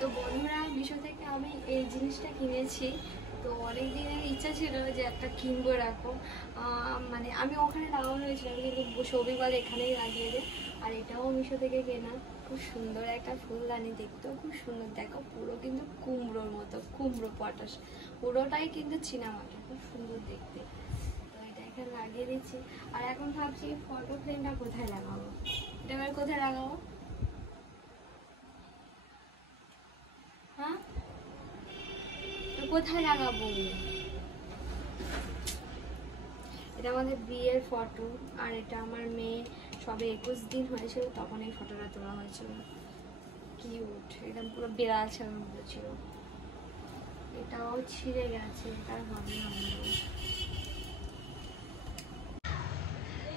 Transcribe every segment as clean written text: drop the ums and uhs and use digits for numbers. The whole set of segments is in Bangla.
তো বন্ধুরা মিশো থেকে আমি এই জিনিসটা কিনেছি। তো অনেক দিনের ইচ্ছা ছিল যে একটা কিনবো এরকম, মানে আমি ওখানে লাগানো হয়েছিলাম কিন্তু সবই বলে এখানেই লাগিয়ে দে। আর এটাও মিশো থেকে কেনা, খুব সুন্দর একটা ফুলদানি, দেখতেও খুব সুন্দর। দেখো পুরো কিন্তু কুমড়োর মতো, কুমড়ো পটাশ পুরোটাই কিন্তু চীনামাটি, খুব সুন্দর দেখতে। তো এটা এখানে লাগিয়ে দিচ্ছি। আর এখন ভাবছি ফটো ফ্রেমটা কোথায় লাগাবো, এটা এবার কোথায় লাগাবো? হ্যাঁ, কোথায় লাগাবো? এটা আমাদের বিয়ের ফটো, আর এটা আমার মেয়ে সবে 21 দিন হয়েছিল তখন এই ফটোটা তোলা হয়েছিল। কিউট, এটা পুরো বিড়াল ছাড়ার মতো ছিল। এটাও ছিঁড়ে গেছে, এটা হবে না।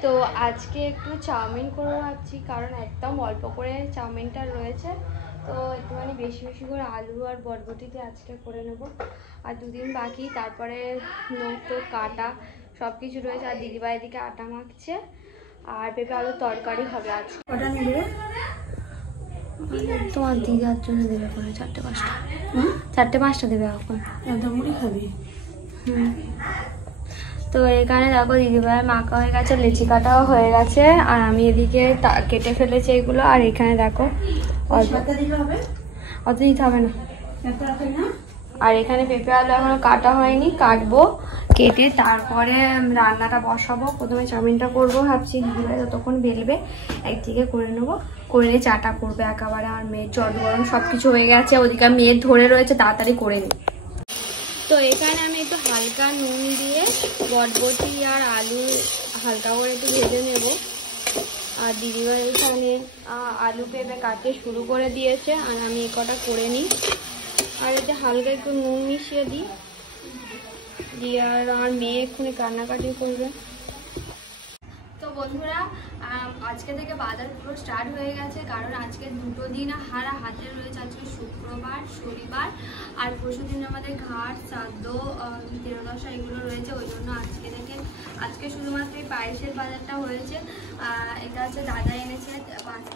তো আজকে একটু চাউমিন করে ভাবছি, কারণ একদম অল্প করে চাউমিনটা রয়েছে। তো একটুখানি বেশি বেশি করে আলু আর বরবটিতে আজকে করে নেব। আর দুদিন বাকি, তারপরে নৌকো কাটা সব কিছু রয়েছে। আর দিদিভাই এদিকে আটা মাখছে, আর পেঁপে আলুর তরকারি হবে আজকে। ওটা নেবে তোমার দিদার জন্য দেবে করে 4টে-5টা, 4টে-5টা দেবে এখন। মুড়ি খাবি? তো এখানে দেখো দিদিভাইয়ের মাখা হয়ে গেছে, লেচি কাটাও হয়ে গেছে, আর আমি এদিকে কেটে ফেলেছি এগুলো। আর এখানে দেখো অত দিতে হবে না। আর এখানে পেঁপে আলু এখনো কাটা হয়নি, কাটবো, কেটে তারপরে রান্নাটা বসাবো। প্রথমে চাউমিনটা করবো ভাবছি, দিদিভাই ততক্ষণ বেলবে, একদিকে করে নেবো, করে নিয়ে চাটা করবে একেবারে। আর মেয়ের জল গরম সব কিছু হয়ে গেছে, ওদিকে মেয়ের ধরে রয়েছে, তাড়াতাড়ি করে নিই। তো এখানে আমি একটু হালকা নুন দিয়ে বরবটি আর আলু হালকা করে একটু ভেজে নেব। আর দিদিভাই এখানে আলু পেঁপে কাটতে শুরু করে দিয়েছে, আর আমি এ কটা করে নিই। আর এতে হালকা একটু নুন মিশিয়ে দিই দিয়ে, আর আমার মেয়ে এক্ষুনি কান্নাকাটি করবে। তো বন্ধুরা আজকে থেকে বাজার পুরো স্টার্ট হয়ে গেছে, কারণ আজকে 2টো দিন হাতে রয়েছে। আজকে শুক্রবার, শনিবার, আর পরশু দিন আমাদের ঘাট, শ্রাদ্ধ, তেরোদশা এগুলো রয়েছে। ওই জন্য আজকে শুধুমাত্র এই পায়েসের বাজারটা হয়েছে। এটা হচ্ছে দাদা এনেছে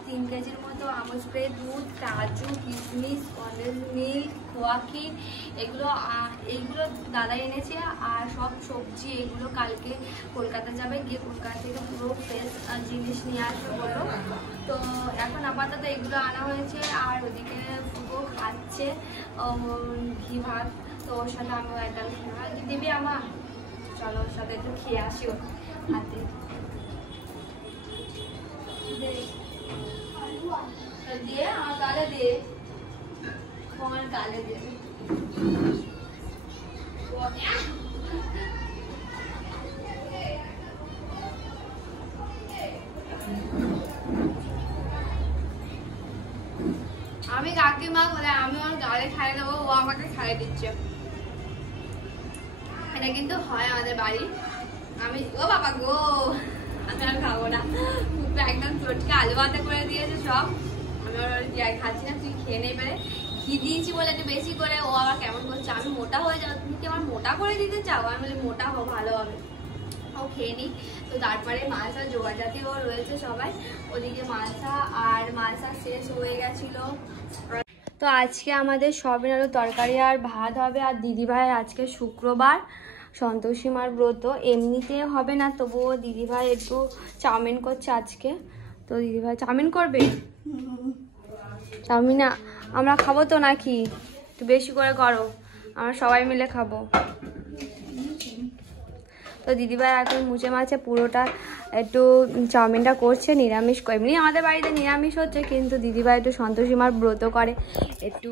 3 কেজির মতো আমুল স্প্রে দুধ, কাজু, কিশমিশ, কন্ডেন্স মিল্ক, খোয়া ক্ষীর, এইগুলো দাদা এনেছে। আর সব সবজি এগুলো কালকে কলকাতা যাবে, গিয়ে কলকাতা থেকে পুরো ফ্রেশ জিনিস নিয়ে আসবে বললো। তো এখন আপাতত এগুলো আনা হয়েছে। আর ওদিকে পুরো খাচ্ছে ঘি ভাত, তো ওর সাথে আমিও একটা দিবি আমার, চলো ওর সাথে একটু খেয়ে আসি ওর হাতে দিয়ে। আমার গালে দিয়ে, আমার গালে দিয়ে। আমি কাকিমা বলে আমি ওর গালে খাইয়ে দেবো, ও আমাকে খাইয়ে দিচ্ছে। এটা কিন্তু হয় আমাদের বাড়ি। আমি ও বাবা গো, আমি আর খাবো না, একদম চটকে আলু ভাতে করে দিয়েছে সব। আমি ওর খাচ্ছি না, তুই খেয়ে নেই পেরে। ঘি দিয়েছি বলে একটু বেশি করে, ও আবার কেমন করছে, আমি মোটা হয়ে যাবো, তুমি কি আমার মোটা করে দিতে চাও? আমি বলি মোটা হোক, ভালো হবে। ও খেয়ে নিই। তো তারপরে মালসা জোগাড় জাতীয় রয়েছে সবাই, ওদিকে মালসা, আর মালসা শেষ হয়ে গেছিলো। তো আজকে আমাদের সয়াবিন আলুর তরকারি আর ভাত হবে। আর দিদিভাই আজকে শুক্রবার, সন্তোষী মার ব্রত, এমনিতে হবে না, তবুও দিদিভাই একটু চাউমিন করছে আজকে। তো দিদিভাই চাউমিন করবে, চাউমিন আমরা খাবো তো নাকি? একটু বেশি করে করো, আমরা সবাই মিলে খাবো। তো দিদিভাই এখন মুছে মাছে পুরোটা একটু চাউমিনটা করছে, নিরামিষ। এমনি আমাদের বাড়িতে নিরামিষ হচ্ছে, কিন্তু দিদিভাই একটু সন্তোষী মার ব্রত করে, একটু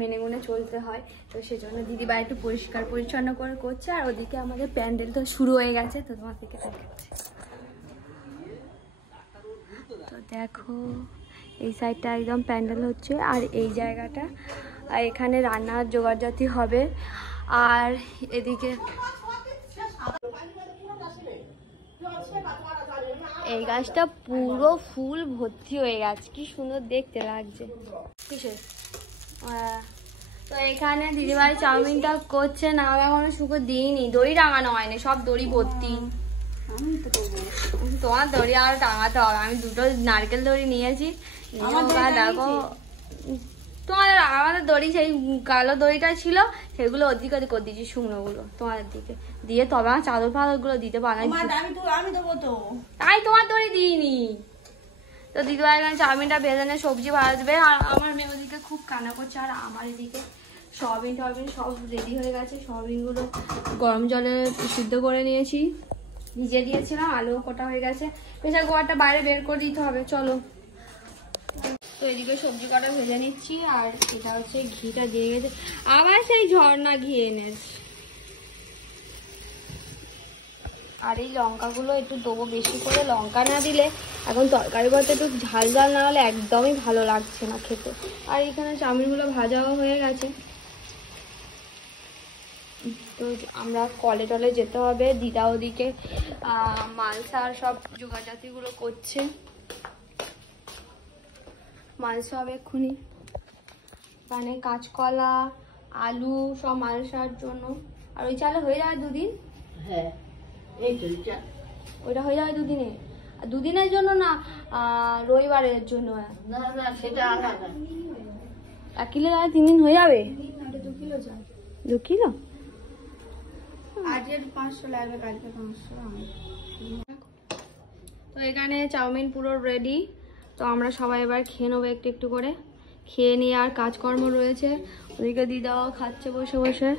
মেনে গুনে চলতে হয়। তো সেজন্য দিদিভাই একটু পরিষ্কার পরিচ্ছন্ন করে করছে। আর ওদিকে আমাদের প্যান্ডেল তো শুরু হয়ে গেছে, তো তোমার থেকে দেখাচ্ছি। তো দেখো এই সাইডটা একদম প্যান্ডেল হচ্ছে, আর এই জায়গাটা, আর এখানে রান্নার জোগাড়জাতি হবে। আর এদিকে এই গাছটা পুরো ফুল ভর্তি হয়ে গেছে, কি সুন্দর দেখতে লাগছে। কিসের? তো এখানে দিদিভাই চাউমিনটা করছে না, আমি এখনো শুকো দিইনি, দড়ি টাঙানো হয়নি, সব দড়ি ভর্তি। তোমার দড়ি আরো টাঙাতে হবে, আমি 2টো নারকেল দড়ি নিয়েছি। দেখো তোমার আমাদের দড়ি সেই কালো দড়িটা ছিল, সেগুলো ওদিকে ওদিক করে দিয়েছি, শুকনো গুলো তোমাদের দিকে দিয়ে, তবে আমার চাদর ফাদর গুলো দিতে পারে। তাই তোমার দড়ি দিইনি তো। দিদিভাই এখানে চাউমিনটা ভেজে নিয়ে সবজি ভাজবে, আর আমার মেয়ে ওদিকে খুব কান্না করছে, আর আমার এদিকে সয়াবিন টয়াবিন সব রেডি হয়ে গেছে। সয়াবিনগুলো গরম জলে সিদ্ধ করে নিয়েছি, ভিজে দিয়েছিলাম, আলু কোটা হয়ে গেছে। প্রেসার কুকারটা বাইরে বের করে দিতে হবে, চলো। তো এদিকে সবজি কটা ভেজে নিচ্ছি, আর এটা হচ্ছে ঘিটা দিয়ে গেছে, আবার সেই ঝর্ণা ঘি এনেছে। আর এই লঙ্কাগুলো একটু দেবো বেশি করে, লঙ্কা না দিলে এখন তরকারি বলতে একটু ঝাল ঝাল না হলে একদমই ভালো লাগছে না খেতে। আর এখানে চাউমিনগুলো ভাজাও হয়ে গেছে। তো আমরা কলে টলে যেতে হবে, দিদা ওদিকে মালসার সব জোগাড়জাতিগুলো করছে, মালসা হবে এক্ষুনি। মানে কাঁচকলা আলু সব মালসার জন্য। আর ওই চালে হয়ে যাবে দুদিন। হ্যাঁ এই তো ওইটা হয়ে যাবে দুদিনে, আর দুদিনের জন্য না, রবিবারের জন্য। না না সেটা আলাদা। 1 কিলো চাল 3 দিন হয়ে যাবে। 2 কিলো আজের 500 লাগবে, কালকে 500। তো এখানে চাউমিন পুরো রেডি। তো আমরা সবাই এবার খেয়ে নেবো একটু একটু করে, খেয়ে নিয়ে আর কাজকর্ম রয়েছে। ওদিকে দিদাও খাচ্ছে বসে বসে,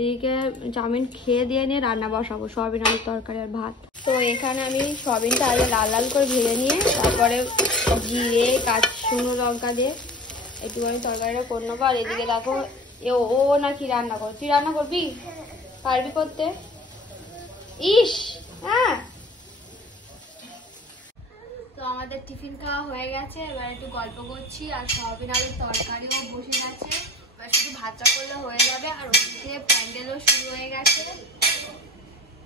এদিকে চাউমিন খেয়ে দিয়ে নিয়ে রান্না বসাবো, সয়াবিন আলুর তরকারি আর ভাত। তো এখানে আমি সয়াবিনটা আগে লাল লাল করে ভেজে নিয়ে তারপরে জিরে শুকনো লঙ্কা দিয়ে একটুখানি তরকারিটা করে নেবো। আর এদিকে দেখো ও নাকি রান্না কর, তুই রান্না করবি, পারবি করতে? ইস হ্যাঁ। তো আমাদের টিফিন খাওয়া হয়ে গেছে, এবার একটু গল্প করছি, আর সয়াবিন আলুর তরকারিও বসে গেছে, এবার শুধু ভাজা করলে হয়ে যাবে। আর ওদিকে প্যান্ডেলও শুরু হয়ে গেছে।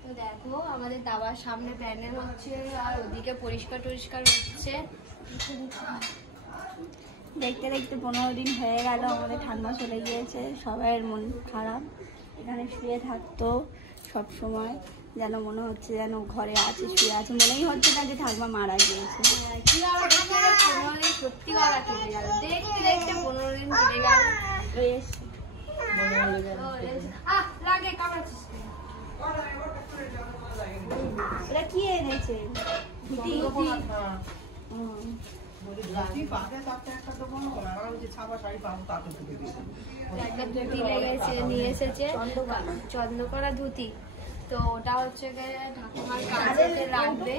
তো দেখো আমাদের দাবার সামনে প্যান্ডেল হচ্ছে, আর ওদিকে পরিষ্কার টরিষ্কার হচ্ছে। দেখতে দেখতে 15 দিন হয়ে গেল, আমাদের ঠান্ডা চলে গিয়েছে, সবাইয়ের মন খারাপ। এখানে শুয়ে থাকতো সব সময়, যেন মনে হচ্ছে যেন ঘরে আছে, শুয়ে আছে, মনেই হচ্ছে না যে ঠাকুমা মারা গিয়েছে। কি আর 15 দিন সত্যি কথা কেটে গেল, দেখতে দেখতে 15 দিন কেটে গেল। লাগে কামড়াচ্ছিস এটা কি এনেছে? একটা ধুতি নিয়ে এসেছে, চন্দ্রকোনা ধুতি। তো ওটা হচ্ছে ঠাকুমার কাছে রাখবে।